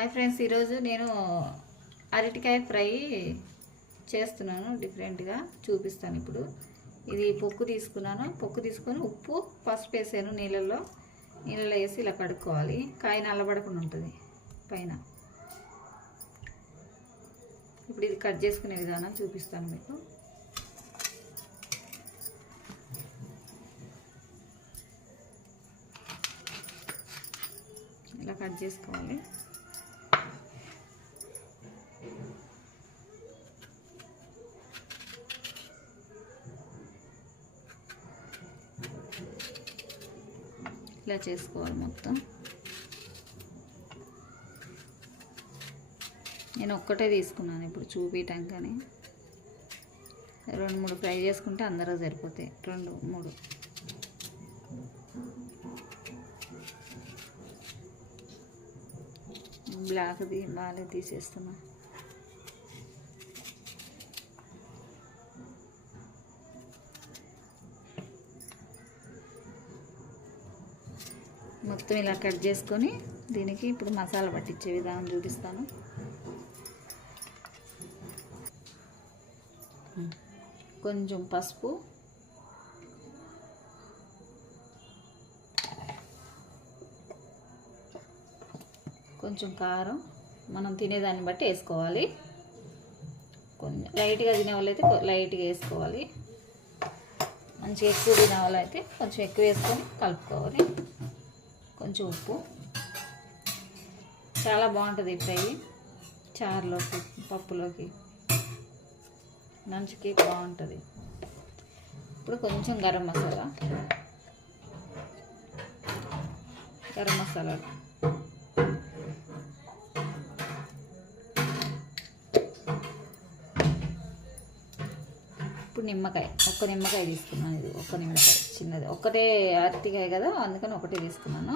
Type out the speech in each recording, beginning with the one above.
Hi friends, ఈరోజు నేను అరటికాయ ఫ్రై చేస్తున్నాను. డిఫరెంట్గా చూపిస్తాను. ఇప్పుడు ఇది పొక్కు తీసుకున్నాను. పొక్కు తీసుకొని ఉప్పు పసుపు వేసాను. నీళ్ళలో వేసి ఇలా కడుక్కోవాలి. కాయ నల్లబడకుండా ఉంటుంది పైన. ఇప్పుడు ఇది కట్ చేసుకునే విధానం చూపిస్తాను మీకు. ఇలా కట్ చేసుకోవాలి. ఇలా చేసుకోవాలి మొత్తం. నేను ఒక్కటే తీసుకున్నాను ఇప్పుడు చూపించటానికని. 2-3 ఫ్రై చేసుకుంటే అందరూ సరిపోతాయి. 2-3 బ్లాక్ది బాగా తీసేస్తున్నా. మొత్తం ఇలా కట్ చేసుకొని దీనికి ఇప్పుడు మసాలా పట్టించే విధానం చూపిస్తాను. కొంచెం పసుపు, కొంచెం కారం మనం తినేదాన్ని బట్టి వేసుకోవాలి. కొంచెం లైట్గా తినే వాళ్ళైతే లైట్గా వేసుకోవాలి. మంచిగా ఎక్కువ తినే వాళ్ళైతే కొంచెం ఎక్కువ వేసుకొని కలుపుకోవాలి. కొంచెం ఉప్పు. చాలా బాగుంటుంది ఫ్రై. చారులోకి, పప్పులోకి, నంచుకి బాగుంటుంది. ఇప్పుడు కొంచెం గరం మసాలా ఇప్పుడు నిమ్మకాయ, ఒక్క నిమ్మకాయ తీసుకున్నాను. ఇది ఒక్క నిమ్మకాయ చిన్నది, ఒక్కటే అరటికాయ కదా, అందుకని ఒకటే తీసుకున్నాను.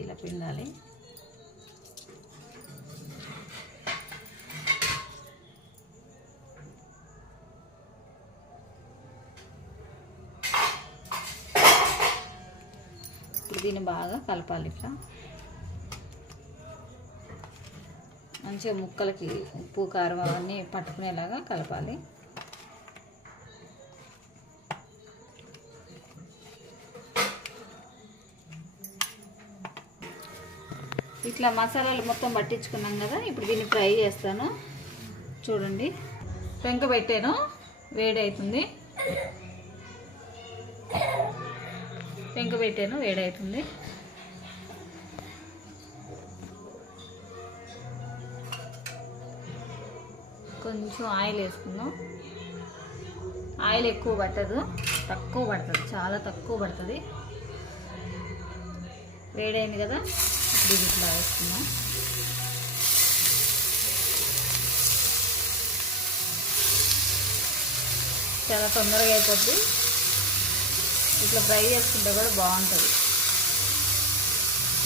ఇలా పిండాలి. ఇప్పుడు దీన్ని బాగా కలపాలి. ఇట్లా మంచిగా ముక్కలకి ఉప్పు కారం అవన్నీ పట్టుకునేలాగా కలపాలి. ఇట్లా మసాలాలు మొత్తం పట్టించుకున్నాం కదా. ఇప్పుడు దీన్ని ఫ్రై చేస్తాను. చూడండి, పెంక పెట్టాను, వేడవుతుంది. కొంచెం ఆయిల్ వేసుకుందాం. ఆయిల్ ఎక్కువ పట్టదు, తక్కువ పడుతుంది, చాలా తక్కువ పడుతుంది. వేడైంది కదా, ఇప్పుడు ఇట్లా వేసుకుందాం. చాలా తొందరగా అయిపోద్ది. ఇట్లా ఫ్రై చేసుకుంటే కూడా బాగుంటుంది.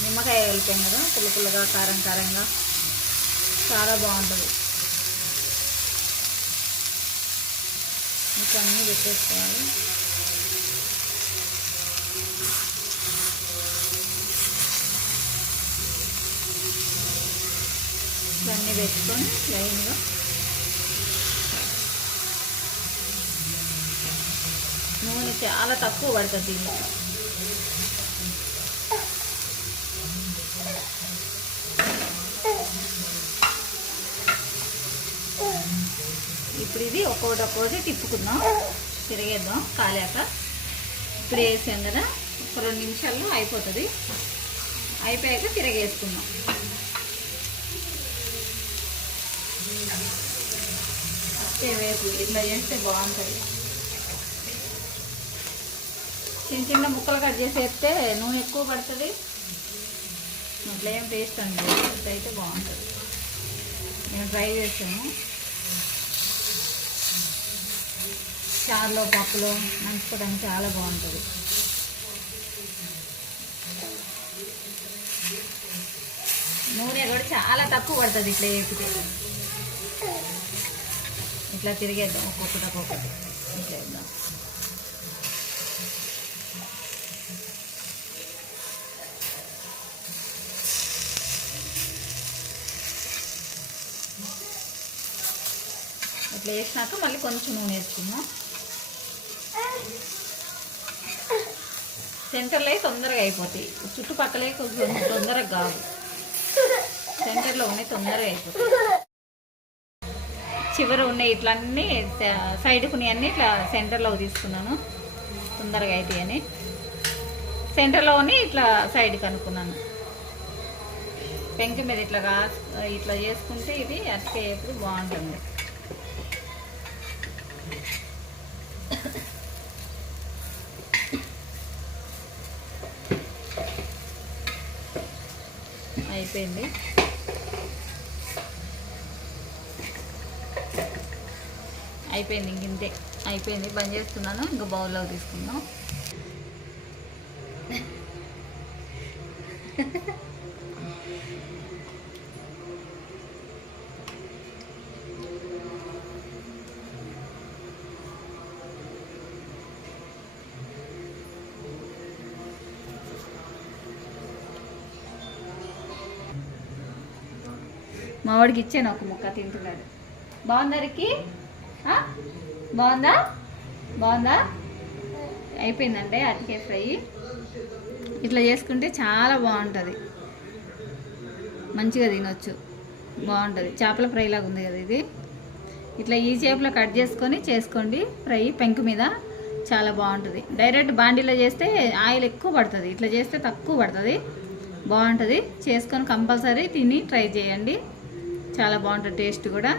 నిమ్మకాయ కలిపాం కదా, పుల్లగా కారంగా చాలా బాగుంటుంది. ఇంకా అన్నీ పెట్టేసుకోవాలి. ఇవన్నీ పెట్టుకొని లైన్గా నూనె చాలా తక్కువ పడుతుంది దీన్ని. ఇప్పుడు ఇది ఒక్కొక్కటి తిప్పుకుందాం, తిరిగేద్దాం కాలాక. ఇప్పుడు వేసాం కదా, ఒక 2 నిమిషాల్లో అయిపోతుంది. అయిపోయాక తిరగేసుకుందాం. అట్టే వేపు ఇట్లా చేస్తే బాగుంటుంది. చిన్న ముక్కలు కట్ చేసి వేస్తే నూనె ఎక్కువ పడుతుంది. అట్లా ఏం టేస్ట్ అండి, అయితే బాగుంటుంది. నేను ట్రై చేసాను. చారులో, పప్పులో నంచుకోవడానికి చాలా బాగుంటుంది. నూనె కూడా చాలా తక్కువ పడుతుంది ఇట్లా వేపితే. ఇట్లా తిరిగేద్దాం, ఒక్కొక్కటి ఇట్లా వేద్దాం. ఇట్లా వేసినాక మళ్ళీ కొంచెం నూనె వేసుకుందాం. సెంటర్లో తొందరగా అయిపోతాయి, చుట్టుపక్కలే కొంచెం తొందరగా కావు, సెంటర్లో ఉన్నాయి తొందరగా అయిపోతాయి. చివర ఉన్నాయి ఇట్లా అన్నీ సైడ్కు అన్నీ ఇట్లా సెంటర్లో తీసుకున్నాను, తొందరగా అవుతాయని సెంటర్లోని ఇట్లా సైడ్కి అనుకున్నాను. పెంక మీద ఇట్లా చేసుకుంటే ఇది అతికేయప్పుడు బాగుంటుంది. అయిపోయింది. ఇంకింతే అయిపోయింది. బంద్ చేస్తున్నాను. ఇంకా బౌల్లో తీసుకుందాం. మా వాడికి ఇచ్చాను, ఒక ముక్క తింటున్నాడు. బాగుందా రికి? బాగుందా? అయిపోయిందంటే అరటికాయ ఫ్రై. ఇట్లా చేసుకుంటే చాలా బాగుంటుంది, మంచిగా తినొచ్చు, బాగుంటుంది. చేపల ఫ్రై లాగా ఉంది కదా ఇది. ఇట్లా ఈ షేప్లో కట్ చేసుకొని చేసుకోండి ఫ్రై. పెంకు మీద చాలా బాగుంటుంది. డైరెక్ట్ బాండీలో చేస్తే ఆయిల్ ఎక్కువ పడుతుంది, ఇట్లా చేస్తే తక్కువ పడుతుంది, బాగుంటుంది. చేసుకొని కంపల్సరీ తిని ట్రై చేయండి, చాలా బాగుంటుంది టేస్ట్ కూడా.